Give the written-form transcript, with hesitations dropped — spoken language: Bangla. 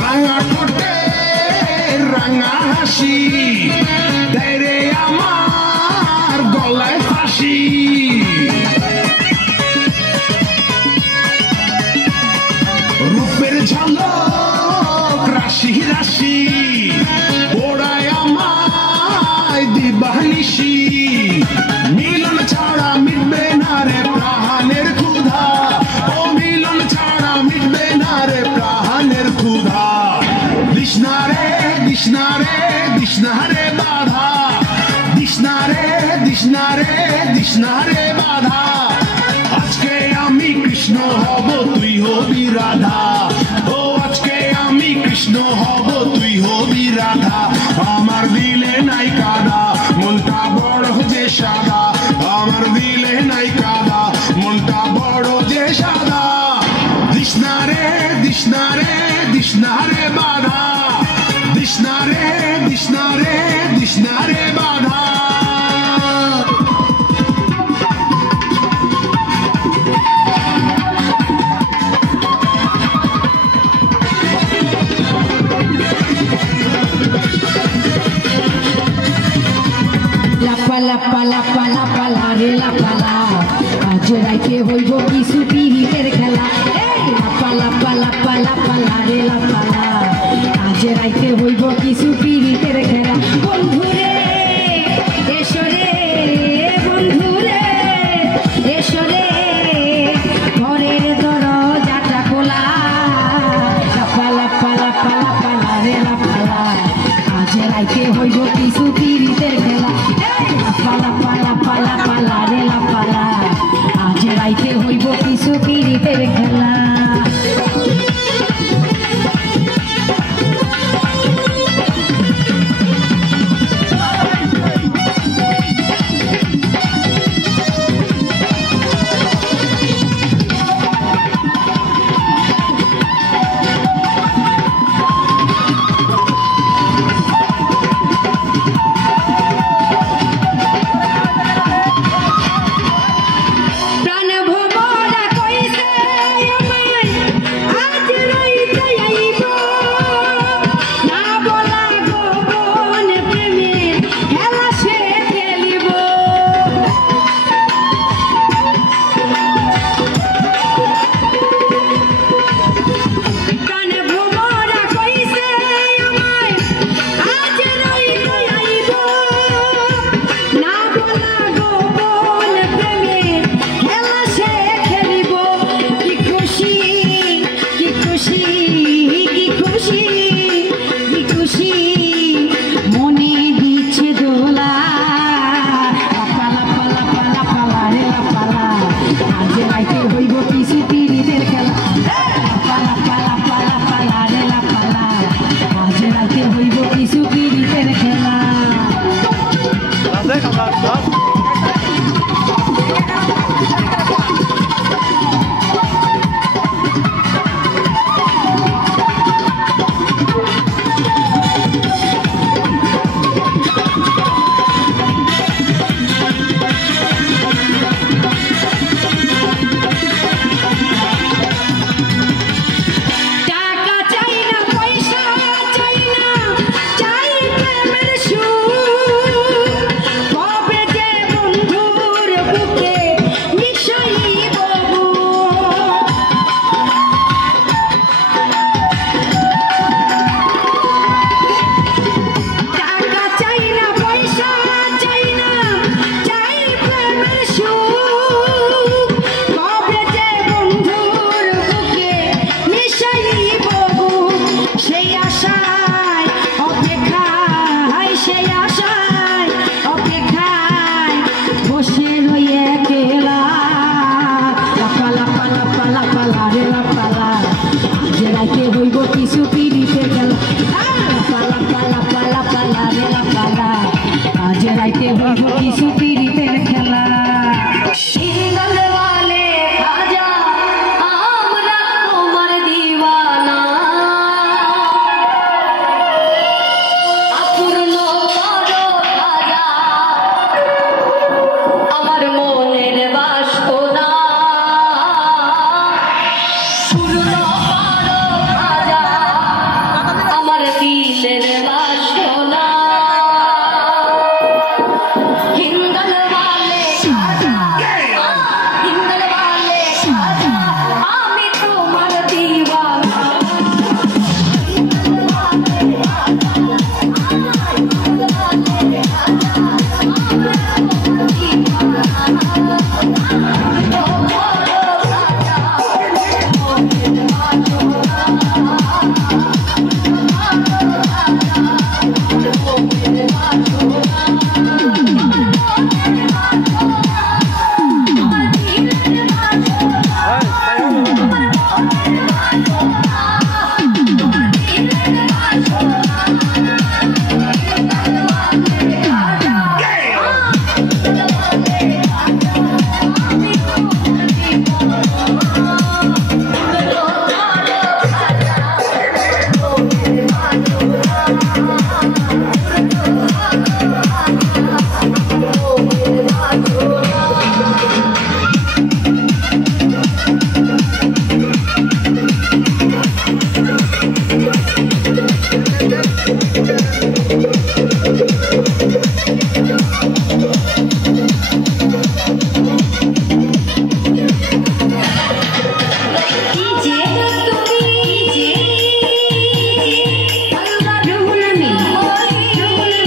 রাঙা ঠোঁটে রাশি রূপের ঝলক রাশি রাশি ওড়ায় আমায় দিবানিশি মিলন ছাড়া মিটবে না রে প্রাণের ক্ষুধা ও মিলন ছাড়া মিটবে না রে প্রাণের ক্ষুধা দিশনা রে দিশনা রে দিশনা রে বাধা দিশনা রে দিশনা রে দিশনা রে বাধা আজকে আমি কৃষ্ণ হব তুই হবি রাধা ও আজকে আমি কৃষ্ণ হব তুই হবি রাধা আমার দিলে নাই কাদা মনটা বড় যে সাদা আমার দিলে নাই কাদা মনটা বড় যে সাদা দিশনা রে দিশনা রে দিশনা রে বাধা দিশনা রে দিশনা রে দিশনা রে বাধা আজ রাইতে হইব কিছু পিরিতের খেলা লাপা লাপা লাপা লাপা লারে লাপালা আজ রাইতে হইব কিছু পিরিতের খেলা বন্ধুরে এসরে বন্ধুরে এসরে ঘরের দরজাটা খোলা লাপা লাপা লাপা লাপা লারে লাপালা আজ রাইতে হইব কিছু পিরিতের খেলা লাপা লাপা লাপা লারে লাপালা আজ রাইতে হইব কিছু পিরিতের খেলা রাইতে হইব কিছু পিরিতের খেলা।